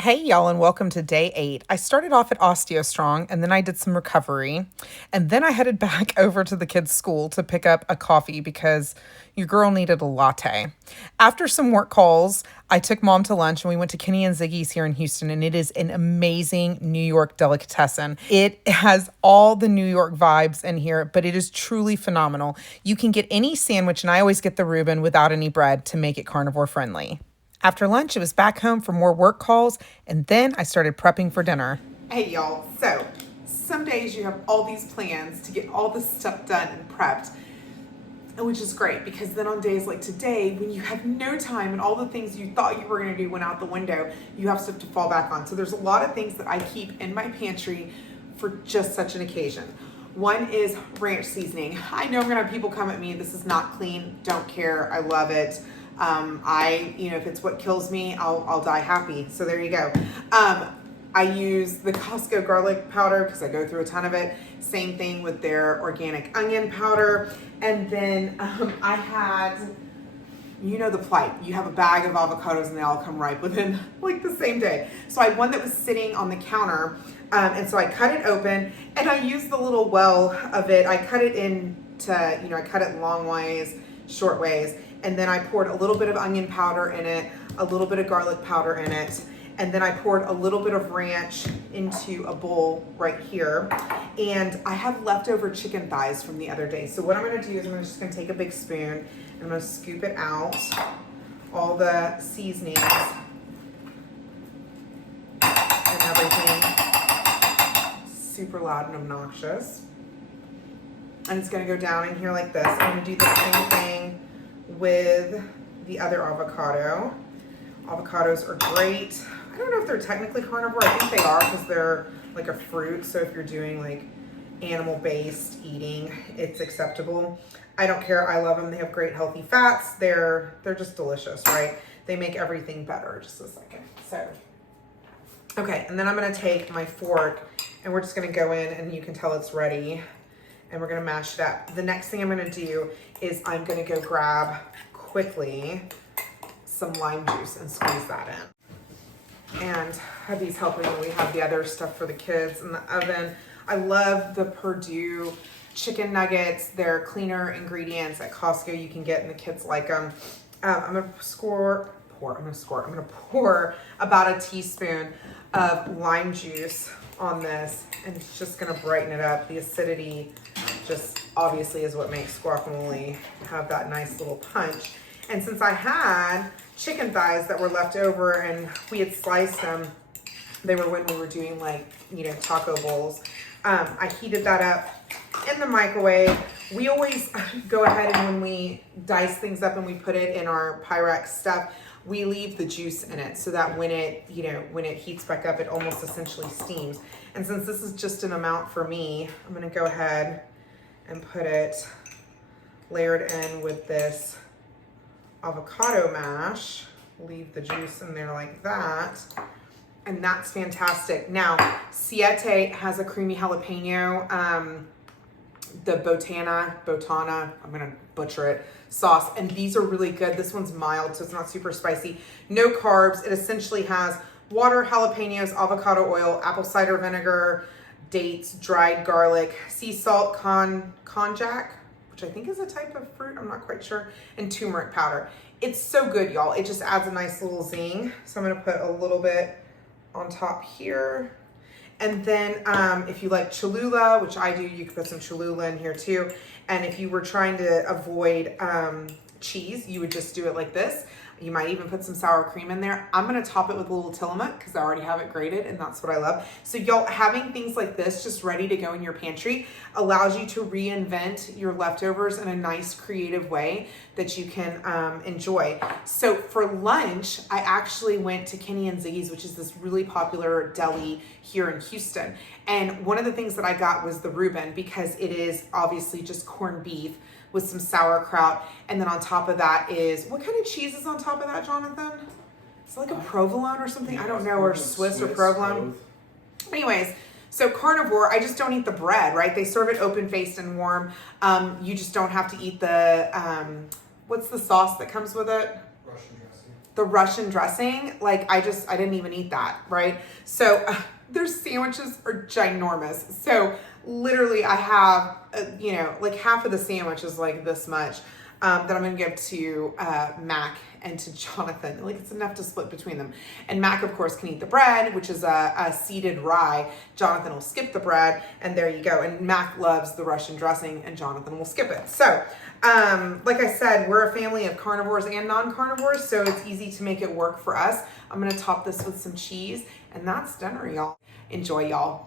Hey, y'all, and welcome to day 8. I started off at OsteoStrong, and then I did some recovery, and then I headed back over to the kids' school to pick up a coffee because your girl needed a latte. After some work calls, I took mom to lunch, and we went to Kenny and Ziggy's here in Houston, and it is an amazing New York delicatessen. It has all the New York vibes in here, but it is truly phenomenal. You can get any sandwich, and I always get the Reuben without any bread to make it carnivore friendly. After lunch, it was back home for more work calls, and then I started prepping for dinner. Hey, y'all. So, some days you have all these plans to get all this stuff done and prepped, which is great because then on days like today, when you have no time and all the things you thought you were going to do went out the window, you have stuff to fall back on. So, there's a lot of things that I keep in my pantry for just such an occasion. One is ranch seasoning. I know I'm going to have people come at me. This is not clean. Don't care. I love it. If it's what kills me, I'll die happy. So there you go. I use the Costco garlic powder because I go through a ton of it. Same thing with their organic onion powder. And then I had, the plight. You have a bag of avocados and they all come ripe within like the same day. So I had one that was sitting on the counter. And so I cut it open and I used the little well of it. I cut it into, I cut it long ways, short ways. And then I poured a little bit of onion powder in it, a little bit of garlic powder in it, and then I poured a little bit of ranch into a bowl right here. And I have leftover chicken thighs from the other day. So what I'm gonna do is I'm just gonna take a big spoon and I'm gonna scoop it out, all the seasonings and everything. Super loud and obnoxious. And it's gonna go down in here like this. I'm gonna do the same thing with the other avocado. Avocados are great. I don't know if they're technically carnivore. I think they are because they're like a fruit. So if you're doing like animal-based eating, it's acceptable. I don't care. I love them. They have great healthy fats. They're just delicious, right? They make everything better. Just a second. So, okay. And then I'm going to take my fork and we're just going to go in and you can tell it's ready. And we're gonna mash it up. The next thing I'm gonna do is I'm gonna go grab quickly some lime juice and squeeze that in. And hubby's helping me. We have the other stuff for the kids in the oven. I love the Purdue chicken nuggets. They're cleaner ingredients at Costco you can get and the kids like them. I'm gonna pour about a teaspoon of lime juice on this and it's just gonna brighten it up. The acidity just obviously is what makes guacamole have that nice little punch. And since I had chicken thighs that were left over and we had sliced them, they were when we were doing like, taco bowls. I heated that up in the microwave. We always go ahead and when we dice things up and we put it in our Pyrex stuff, we leave the juice in it so that when it heats back up, it almost essentially steams. And since this is just an amount for me, I'm gonna go ahead and put it layered in with this avocado mash. Leave the juice in there like that. And that's fantastic. Now, Siete has a creamy jalapeno, the Botana, I'm gonna butcher it, sauce. And these are really good. This one's mild, so it's not super spicy. No carbs. It essentially has water, jalapenos, avocado oil, apple cider vinegar, dates, dried garlic, sea salt, konjac, which I think is a type of fruit, I'm not quite sure, and turmeric powder. It's so good, y'all. It just adds a nice little zing. So I'm gonna put a little bit on top here. And then if you like Cholula, which I do, you can put some Cholula in here too. And if you were trying to avoid cheese, you would just do it like this. You might even put some sour cream in there. I'm gonna top it with a little Tillamook because I already have it grated and that's what I love. So y'all, having things like this just ready to go in your pantry allows you to reinvent your leftovers in a nice creative way that you can enjoy. So for lunch, I actually went to Kenny and Ziggy's, which is this really popular deli here in Houston. And one of the things that I got was the Reuben because it is obviously just corned beef with some sauerkraut. And then on top of that is, what kind of cheese is on top of that, Jonathan? It's like a provolone or something? I don't know, or Swiss or provolone. Anyways, so carnivore, I just don't eat the bread, right? They serve it open-faced and warm. You just don't have to eat the, what's the sauce that comes with it? Russian dressing. the Russian dressing, like I didn't even eat that, right? So their sandwiches are ginormous. So literally I have, you know, like half of the sandwich is like this much that I'm gonna give to Mac and to Jonathan. Like it's enough to split between them. And Mac, of course, can eat the bread, which is a seeded rye. Jonathan will skip the bread, and there you go. And Mac loves the Russian dressing, and Jonathan will skip it. So, like I said, we're a family of carnivores and non-carnivores, so it's easy to make it work for us. I'm gonna top this with some cheese, and that's dinner, y'all. Enjoy, y'all.